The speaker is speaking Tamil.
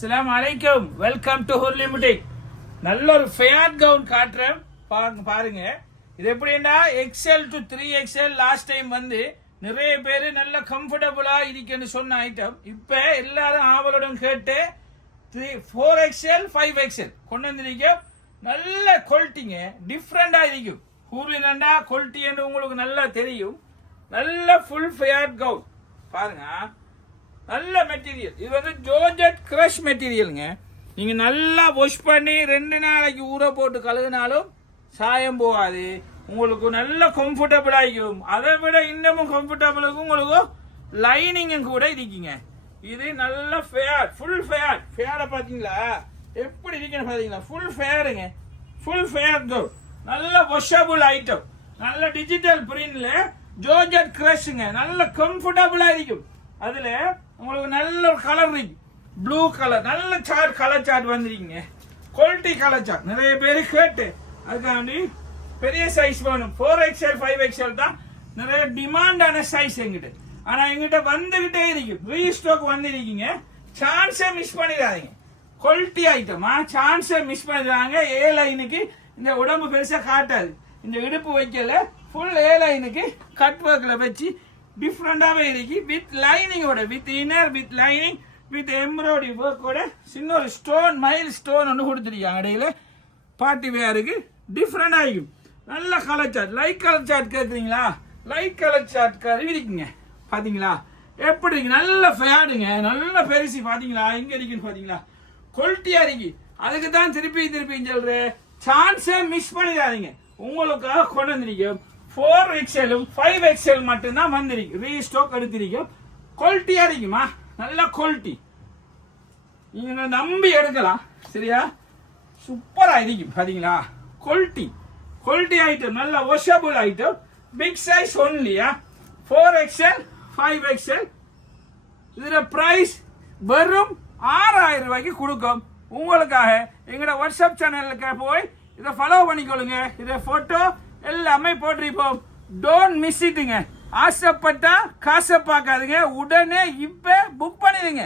அஸ்ஸலாமு அலைக்கும். வெல்கம் டு ஹுர்லி புட்டிக். நல்ல ஒரு ஃபேட் கவுன் காட்டுறேன் பாருங்க. இது எப்படின்னா XL to 3XL last time வந்து நிறைய பேர் நல்ல கம்ஃபர்டபுளா இருக்குன்னு சொன்ன ஐட்டம். இப்ப எல்லாரும் ஆவலுடன் கேட்டு 4XL 5XL கொண்டு வந்திருக்கோம். நல்ல குவாலிட்டிங்க, டிஃப்ரெண்டா இருக்கும். ஹூர்லினா குவாலிட்டி என்று உங்களுக்கு நல்லா தெரியும். நல்ல ஃபுல் ஃபேட் கவுன் பாருங்க. நல்ல மெட்டீரியல். இது வந்து ஜோர்ஜெட் கிரஷ் மெட்டீரியலுங்க. நீங்க நல்லா வாஷ் பண்ணி 2 நாளைக்கு ஊற போட்டு கழுவினாலும் சாயம் போகாது. உங்களுக்கு நல்ல கம்ஃபர்டபுள் ஆகிக்கும். அதை விட இன்னமும் கம்ஃபர்டபுளுக்கு உங்களுக்கு லைனிங்கும் கூட இருக்குங்க. இது நல்ல ஃபேர், ஃபுல் ஃபேர். ஃபேரை பாத்தீங்களா எப்படி இருக்குன்னு பாத்தீங்களா? ஃபுல் ஃபேருங்க, ஃபுல் ஃபேர் கவுன். நல்ல வாஷபிள் ஐட்டம், நல்ல டிஜிட்டல் பிரிண்ட்ல ஜோர்ஜெட் கிரஷ்ங்க. நல்ல கம்ஃபர்டபுளா இருக்கும். அதுல உங்களுக்கு நல்ல ஒரு கலர் இருக்கு, ப்ளூ கலர். நல்ல சார்ட், கலர் சார்ட் வந்துருக்கீங்க. குவாலிட்டி கலர் சார்ட் நிறைய பேர் கேட்டு அதுக்காண்டி பெரிய சைஸ் வேணும். 4XL 5XL தான் நிறைய டிமாண்டான சைஸ் எங்கிட்ட. ஆனா எங்கிட்ட வந்துகிட்டே இருக்கு, ரீஸ்டாக் வந்துருக்கீங்க. சான்ஸே மிஸ் பண்ணிடாதீங்க. குவாலிட்டி ஐட்டமா சான்ஸே மிஸ் பண்ணிடுறாங்க. ஏ லைனுக்கு இந்த உடம்பு பெருசா காட்டாது. இந்த இடுப்பு வைக்கல, ஃபுல் ஏ லைனுக்கு கட் ஒர்க்ல வச்சு டிஃப்ரெண்டாவே இருக்கு. வித் லைனிங்கோட, with inner, with lining, with embroidery ஒர்க்கோட சின்ன ஒரு ஸ்டோன், மைல் ஸ்டோன் ஒன்று கொடுத்துருக்காங்க. இடையில பார்ட்டி வேருக்கு டிஃப்ரெண்ட் ஆகிக்கும். நல்ல colour chart, light colour chart கேட்குறீங்களா? லைட் கலர் சார்ட் இருக்குங்க. பாத்தீங்களா எப்படி இருக்கு? நல்ல ஃபேடுங்க, நல்ல பெருசி. பாத்தீங்களா எங்க இருக்குன்னு பாத்தீங்களா? குவாலிட்டியா இருக்கு. அதுக்கு தான் திருப்பி சொல்றேன், சான்ஸை மிஸ் பண்ணிடாதீங்க. உங்களுக்காக கொண்டு வந்திருக்கோம். 4XL 5XL மட்டும்தான் வந்திருக்கு. ரீஸ்டாக் எடுத்திருக்கோம். குவாலிட்டியா இருக்குமா? நல்ல குவாலிட்டி, நீங்க நம்பி எடுக்கலாம். சரியா? சூப்பரா இருக்கும். பாத்தீங்களா குவாலிட்டி, குவாலிட்டி ஐட்டம், நல்ல வாஷபிள் ஐட்டம். பிக் சைஸ் ஒன்லியா 4XL 5XL. இதுல பிரைஸ் வெறும் 6000 ரூபாய்க்கு கொடுக்கும். உங்களுக்காக எங்களோட வாட்ஸ்அப் சேனலுக்கு போய் இதை ஃபாலோ பண்ணிக்கொள்ளுங்க. இதை போட்டோ எல்லாமே போட்டிருப்போம். டோன்ட் மிஸ் இட்டுங்க. ஆசைப்பட்டா காசை பார்க்காதுங்க. உடனே இப்ப புக் பண்ணிடுங்க.